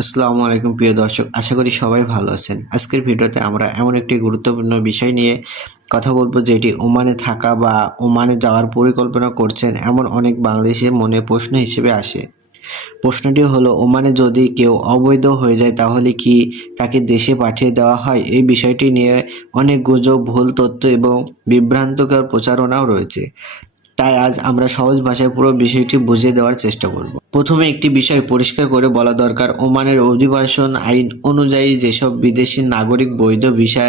আসসালামু আলাইকুম প্রিয় দর্শক, আশা করি সবাই ভালো আছেন। আজকের ভিডিওতে আমরা এমন একটি গুরুত্বপূর্ণ বিষয় নিয়ে কথা বলবো, যেটি ওমানে থাকা বা ওমানে যাওয়ার পরিকল্পনা করছেন এমন অনেক বাংলাদেশের মনে প্রশ্ন হিসেবে আসে। প্রশ্নটি হলো, ওমানে যদি কেউ অবৈধ হয়ে যায় তাহলে কি তাকে দেশে পাঠিয়ে দেওয়া হয়? এই বিষয়টি নিয়ে অনেক গুজব, ভুল তথ্য এবং বিভ্রান্তকর প্রচারণাও রয়েছে। তাই আজ আমরা সহজ ভাষায় পুরো বিষয়টি বুঝিয়ে দেওয়ার চেষ্টা করব। প্রথমে একটি বিষয় পরিষ্কার করে বলা দরকার, ওমানের অভিবাসন আইন অনুযায়ী যেসব বিদেশি নাগরিক বৈধ ভিসা,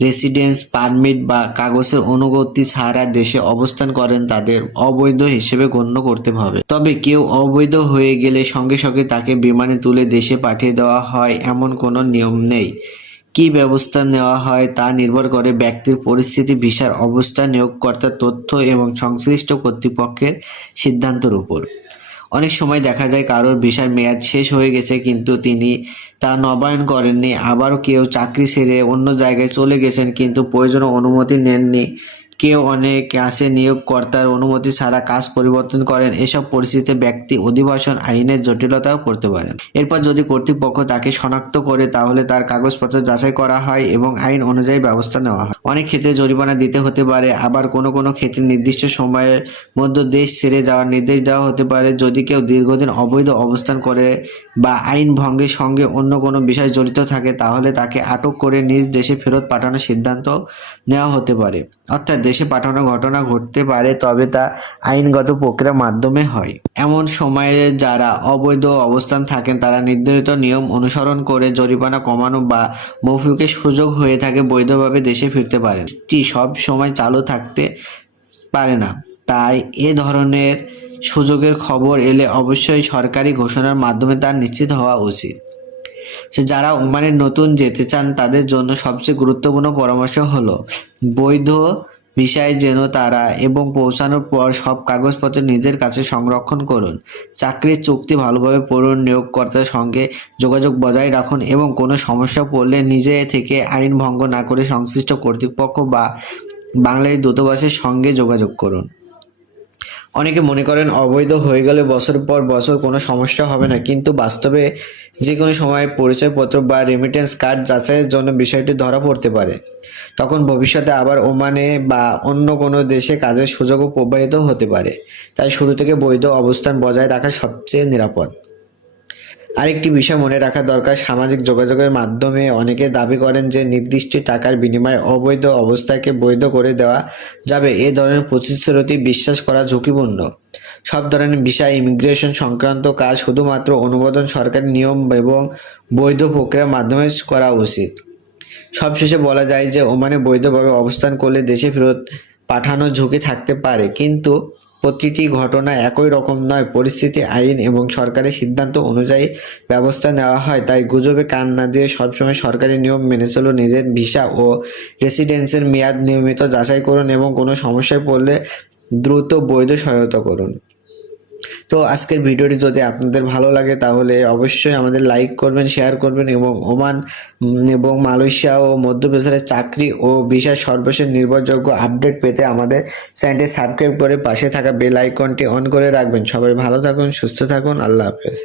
রেসিডেন্স পারমিট বা কাগজের অনুগতি ছাড়া দেশে অবস্থান করেন তাদের অবৈধ হিসেবে গণ্য করতে হবে। তবে কেউ অবৈধ হয়ে গেলে সঙ্গে সঙ্গে তাকে বিমানে তুলে দেশে পাঠিয়ে দেওয়া হয় এমন কোনো নিয়ম নেই। কি ব্যবস্থা নেওয়া হয় তা নির্ভর করে ব্যক্তির পরিস্থিতি, ভিসার অবস্থা, নিয়োগকর্তার তথ্য এবং সংশ্লিষ্ট কর্তৃপক্ষের সিদ্ধান্তের উপর। অনেক সময় দেখা যায় কারোর ভিসার মেয়াদ শেষ হয়ে গেছে কিন্তু তিনি তা নবায়ন করেননি। আবারও কেউ চাকরি ছেড়ে অন্য জায়গায় চলে গেছেন কিন্তু প্রয়োজনীয় অনুমতি নেননি। কেউ অনেক আছে নিয়োগকর্তার অনুমতি ছাড়া কাজ পরিবর্তন করেন। এসব পরিস্থিতিতে ব্যক্তি অভিবাসন আইনের জটিলতাও পড়তে পারেন। এরপর যদি কর্তৃপক্ষ তাকে শনাক্ত করে তাহলে তার কাগজপত্র যাচাই করা হয় এবং আইন অনুযায়ী ব্যবস্থা নেওয়া হয়। অনেক ক্ষেত্রে জরিমানা দিতে হতে পারে, আবার কোনো ক্ষেত্রে নির্দিষ্ট সময়ের মধ্যে দেশ ছেড়ে যাওয়ার নির্দেশ দেওয়া হতে পারে। যদি কেউ দীর্ঘদিন অবৈধ অবস্থান করে বা আইন ভঙ্গের সঙ্গে অন্য কোনো বিষয় জড়িত থাকে তাহলে তাকে আটক করে নিজ দেশে ফেরত পাঠানোর সিদ্ধান্ত নেওয়া হতে পারে। অর্থাৎ দেশে পাঠানোর ঘটনা ঘটতে পারে, তবে তা আইনগত প্রক্রিয়ার মাধ্যমে হয়। এমন সময়ে যারা অবৈধ অবস্থান থাকেন তারা নির্ধারিত নিয়ম অনুসরণ করে জরিমানা কমানো বা মৌকুফের সুযোগ হয়ে থাকে বৈধভাবে দেশে ফিরতে পারেন। সব সময় চালু থাকতে পারে না, তাই এ ধরনের সুযোগের খবর এলে অবশ্যই সরকারি ঘোষণার মাধ্যমে তা নিশ্চিত হওয়া উচিত। যারা ওমানে নতুন যেতে চান তাদের জন্য সবচেয়ে গুরুত্বপূর্ণ পরামর্শ হলো বৈধ ভিসায় যেন তারা এবং পৌঁছানোর পর সব কাগজপত্র নিজের কাছে সংরক্ষণ করুন। চাকরির চুক্তি ভালোভাবে পড়ুন, নিয়োগকর্তার সঙ্গে যোগাযোগ বজায় রাখুন এবং কোনো সমস্যা পড়লে নিজে থেকে আইন ভঙ্গ না করে সংশ্লিষ্ট কর্তৃপক্ষ বা বাংলাদেশ দূতাবাসের সঙ্গে যোগাযোগ করুন। অনেকে মনে করেন অবৈধ হয়ে গেলে বছর পর বছর কোনো সমস্যা হবে না, কিন্তু বাস্তবে যে কোনো সময় পরিচয়পত্র বা রেমিটেন্স কার্ড যাচাইয়ের জন্য বিষয়টি ধরা পড়তে পারে। তখন ভবিষ্যতে আবার ওমানে বা অন্য কোনো দেশে কাজের সুযোগও প্রবাহিত হতে পারে। তাই শুরু থেকে বৈধ অবস্থান বজায় রাখা সবচেয়ে নিরাপদ। আরেকটি বিষয় মনে রাখা দরকার, সামাজিক যোগাযোগের মাধ্যমে অনেকে দাবি করেন যে নির্দিষ্ট টাকার বিনিময়ে অবৈধ অবস্থাকে বৈধ করে দেওয়া যাবে। এ ধরনের প্রতিশ্রুতি বিশ্বাস করা ঝুঁকিপূর্ণ। সব ধরনের ভিসা, ইমিগ্রেশন সংক্রান্ত কাজ শুধুমাত্র অনুমোদন, সরকারি নিয়ম এবং বৈধ প্রক্রিয়ার মাধ্যমে করা উচিত। সবশেষে বলা যায় যে ওমানে বৈধভাবে অবস্থান করলে দেশে ফেরত পাঠানোর ঝুঁকি থাকতে পারে, কিন্তু প্রতিটি ঘটনা একই রকম নয়। পরিস্থিতি, আইন এবং সরকারের সিদ্ধান্ত অনুযায়ী ব্যবস্থা নেওয়া হয়। তাই গুজবে কান না দিয়ে সবসময় সরকারি নিয়ম মেনে চলুন। নিজের ভিসা ও রেসিডেন্সের মেয়াদ নিয়মিত যাচাই করুন এবং কোনো সমস্যায় পড়লে দ্রুত বৈধ সহায়তা করুন। তো আজকের ভিডিওটি যদি আপনাদের ভালো লাগে তাহলে অবশ্যই আমাদের লাইক করবেন, শেয়ার করবেন এবং ওমান এবং মালয়েশিয়া ও মধ্যপ্রাচ্যের চাকরি ও ভিসার সর্বশেষ নির্ভরযোগ্য আপডেট পেতে আমাদের চ্যানেলটি সাবস্ক্রাইব করে পাশে থাকা বেল আইকনটি অন করে রাখবেন। সবাই ভালো থাকুন, সুস্থ থাকুন। আল্লাহ হাফেজ।